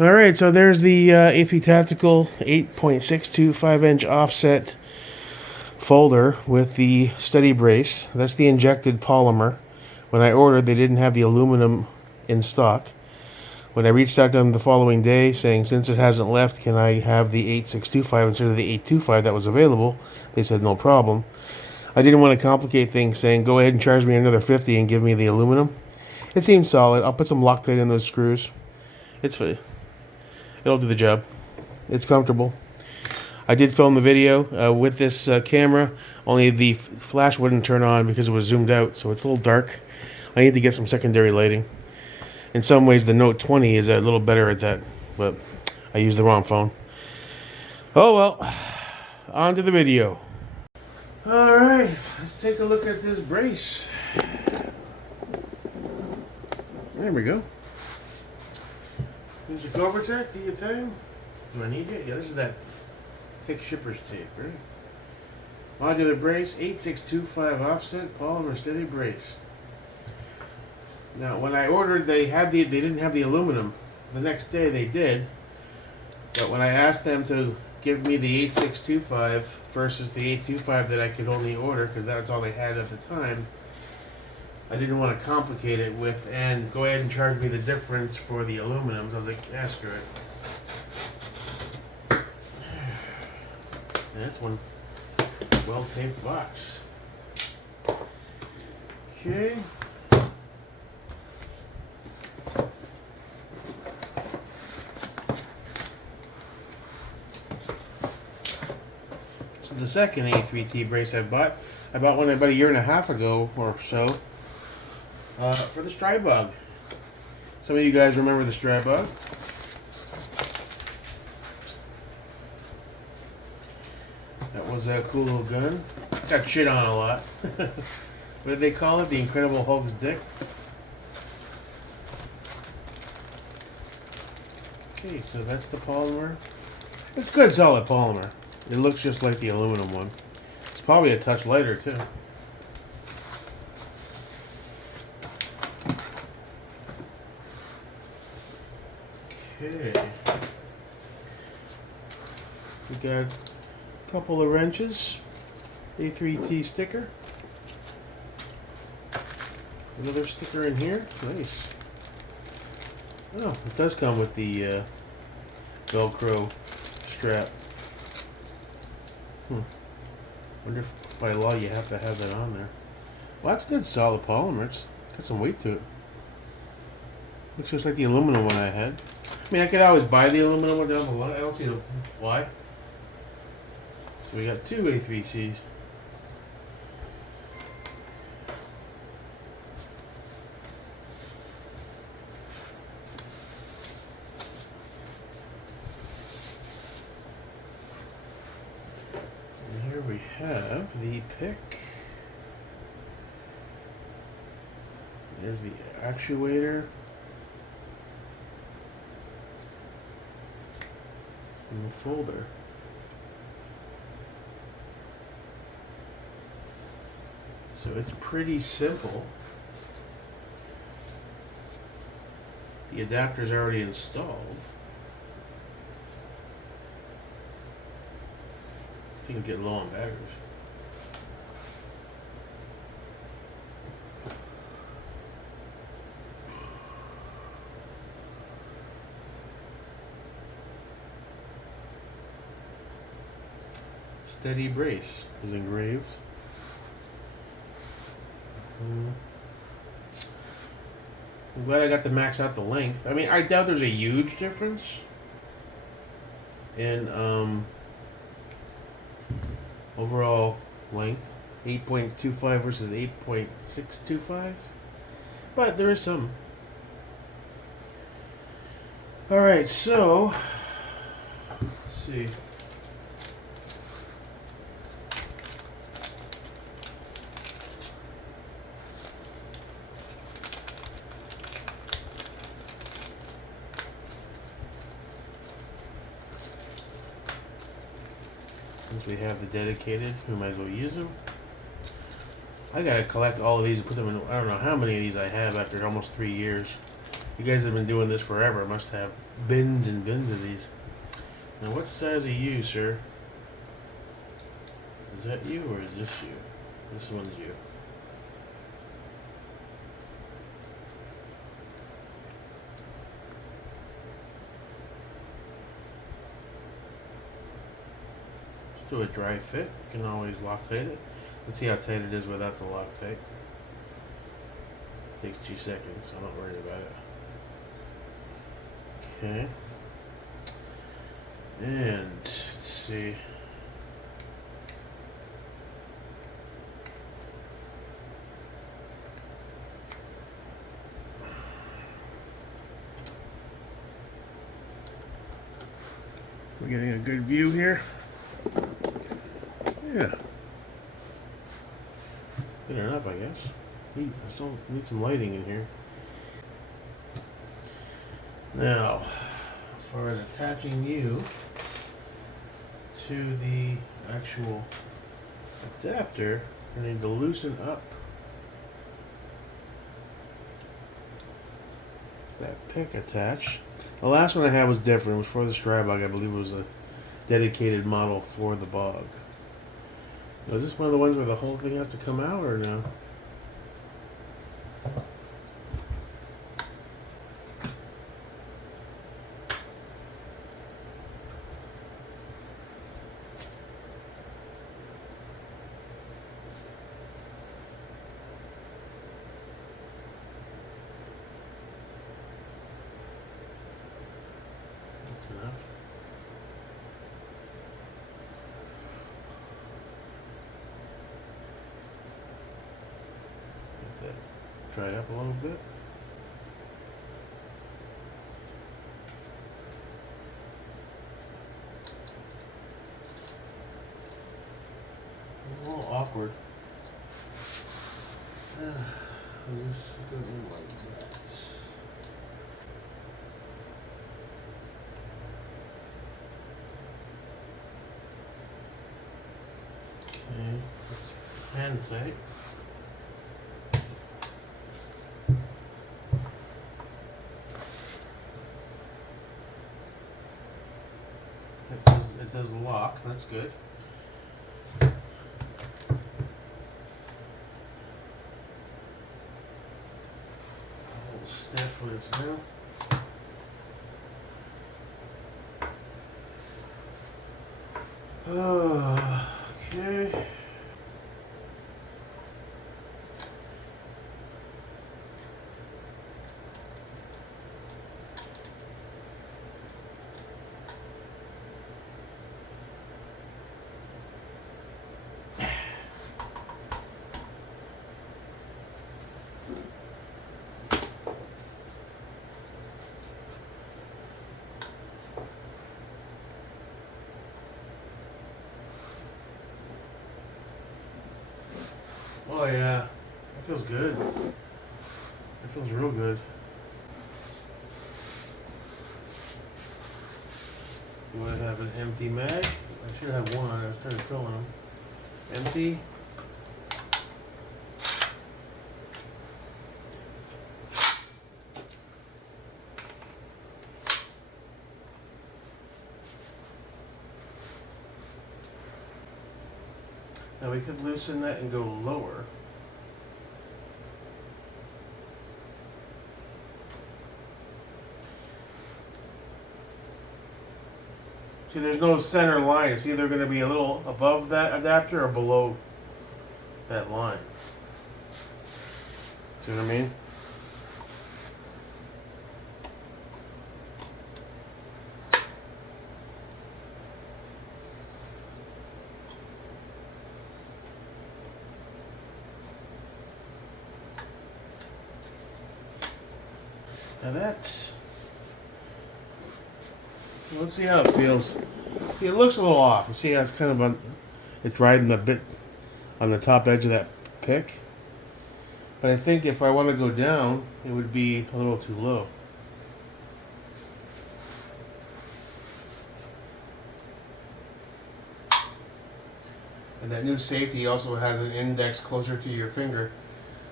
Alright, so there's the A3 Tactical 8.625-inch offset folder with the steady brace. That's the injected polymer. When I ordered, they didn't have the aluminum in stock. When I reached out to them the following day saying, since it hasn't left, can I have the 8625 instead of the 825 that was available? They said no problem. I didn't want to complicate things, saying go ahead and charge me another 50 and give me the aluminum. It seems solid. I'll put some Loctite in those screws. It'll do the job. It's comfortable. I did film the video with this camera, only the flash wouldn't turn on because it was zoomed out, so it's a little dark. I need to get some secondary lighting. In some ways, the Note 20 is a little better at that, but I used the wrong phone. Oh well, on to the video. Alright, let's take a look at this brace. There we go. Here's your go protect, do your thing. Do I need it? Yeah, this is that thick shipper's tape, right? Modular brace, 8625 offset, polymer steady brace. Now, when I ordered, they didn't have the aluminum. The next day they did, but when I asked them to give me the 8625 versus the 825 that I could only order, because that's all they had at the time, I didn't want to complicate it with, and go ahead and charge me the difference for the aluminum. So I was like, yeah, screw it. And that's one well-taped box. Okay. This is the second A3T brace I bought. I bought one about a year and a half ago or so for the Strybog. Some of you guys remember the Strybog. That was a cool little gun. Got shit on a lot. What did they call it? The Incredible Hulk's dick? Okay, so that's the polymer. It's good solid polymer. It looks just like the aluminum one. It's probably a touch lighter too. Okay. We got a couple of wrenches. A3T sticker. Another sticker in here. Nice. Oh, it does come with the Velcro strap. Wonder if by law you have to have that on there. Well, that's good solid polymer. It's got some weight to it. Looks just like the aluminum one I had. I mean, I could always buy the aluminum one down below. I don't see why. So we got two A3Cs. And here we have the pick. There's the actuator. In the folder. So it's pretty simple. The adapter's already installed. I think it'll get low on batteries. Steady brace is engraved. I'm glad I got to max out the length. I mean, I doubt there's a huge difference in overall length. 8.25 versus 8.625. But there is some. Alright, so let's see. Since we have the dedicated, we might as well use them. I gotta collect all of these and put them in. I don't know how many of these I have after almost 3 years. You guys have been doing this forever. Must have bins and bins of these. Now, what size are you, sir? Is that you or is this you? This one's you. Just do a dry fit. You can always Loctite it. Let's see how tight it is without the Loctite. It takes 2 seconds, so I'm not worried about it. Okay. And let's see. We're getting a good view here. Yeah. Good enough, I guess. I still need some lighting in here. Now, as far as attaching you to the actual adapter, I need to loosen up that pick attached. The last one I had was different. It was for the Strybog. I believe it was a dedicated model for the Bog. Was this one of the ones where the whole thing has to come out, or no? That's enough. Let that dry up a little bit. A little awkward. This goes in like that. Okay, hand tight. It does lock, that's good. A little stiff when it's new. Okay. Oh yeah, that feels good. That feels real good. Do I have an empty mag? I should have one. I was trying to fill them. Empty. Now we could loosen that and go lower. See, there's no center line. It's either going to be a little above that adapter or below that line. See what I mean? Now that's... Let's see how it feels. See, it looks a little off. You see how it's kind of on... It's riding a bit on the top edge of that pick. But I think if I want to go down, it would be a little too low. And that new safety also has an index closer to your finger,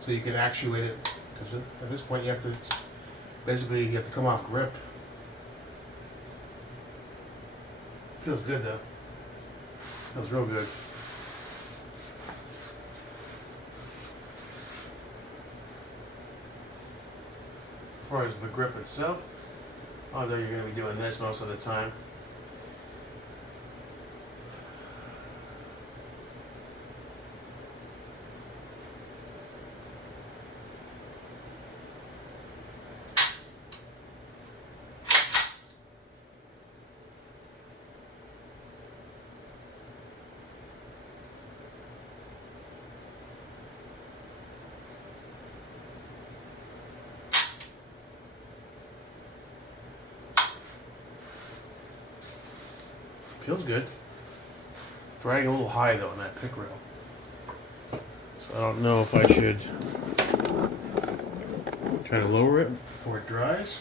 so you can actuate it. Because at this point you have to Basically, you have to come off grip. Feels good though. Feels real good. As far as the grip itself, although you're going to be doing this most of the time. Feels good. Dragging a little high though on that pick rail. So I don't know if I should try to lower it before it dries.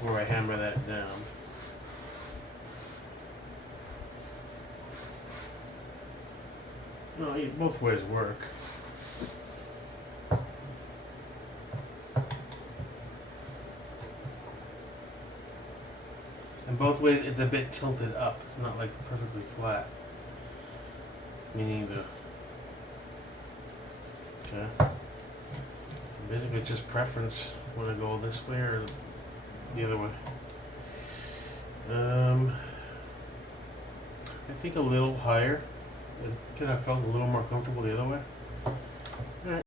Before I hammer that down. No, both ways work. And both ways it's a bit tilted up. It's not like perfectly flat. Meaning the... Okay. So basically it's just preference. Want to go this way or the other way? I think a little higher. It kind of felt a little more comfortable the other way. Alright.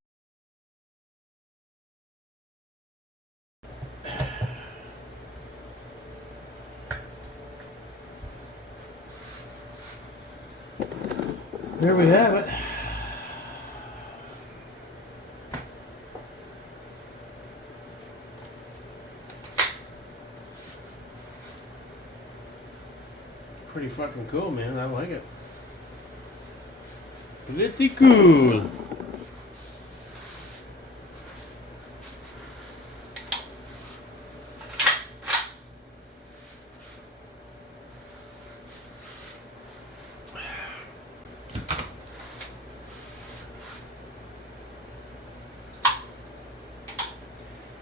There we have it. Pretty fucking cool, man. I like it. Pretty cool.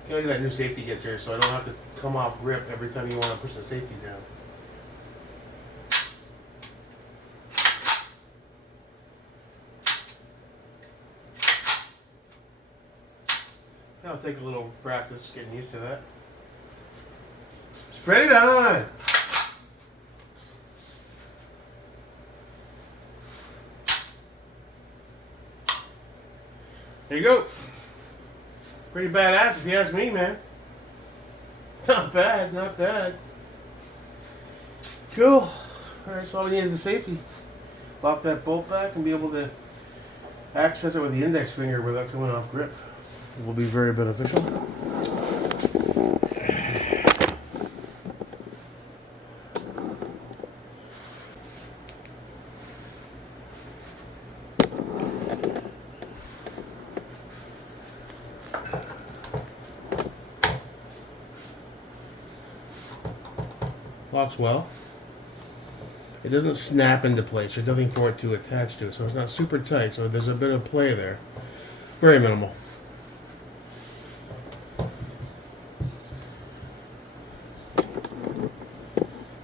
Look at that new safety gets here, so I don't have to come off grip every time you want to push the safety down. I'll take a little practice getting used to that. Spread it on! There you go. Pretty badass if you ask me, man. Not bad, not bad. Cool. Alright, so all we need is the safety. Lock that bolt back and be able to access it with the index finger without coming off grip. It will be very beneficial. Locks well. It doesn't snap into place. There's nothing for it to attach to, so it's not super tight. So there's a bit of play there. Very minimal.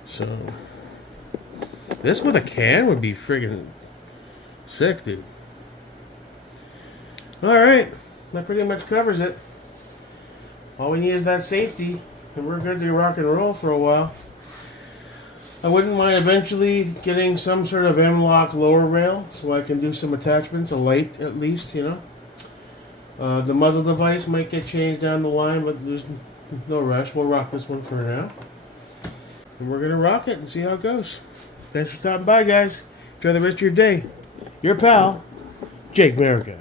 So this with a can would be friggin' sick, dude. Alright, that pretty much covers it. All we need is that safety, and we're good to rock and roll for a while. I wouldn't mind eventually getting some sort of M-lock lower rail so I can do some attachments, a light at least, you know. The muzzle device might get changed down the line, but there's no rush. We'll rock this one for now. And we're going to rock it and see how it goes. Thanks for stopping by, guys. Enjoy the rest of your day. Your pal, Jake America.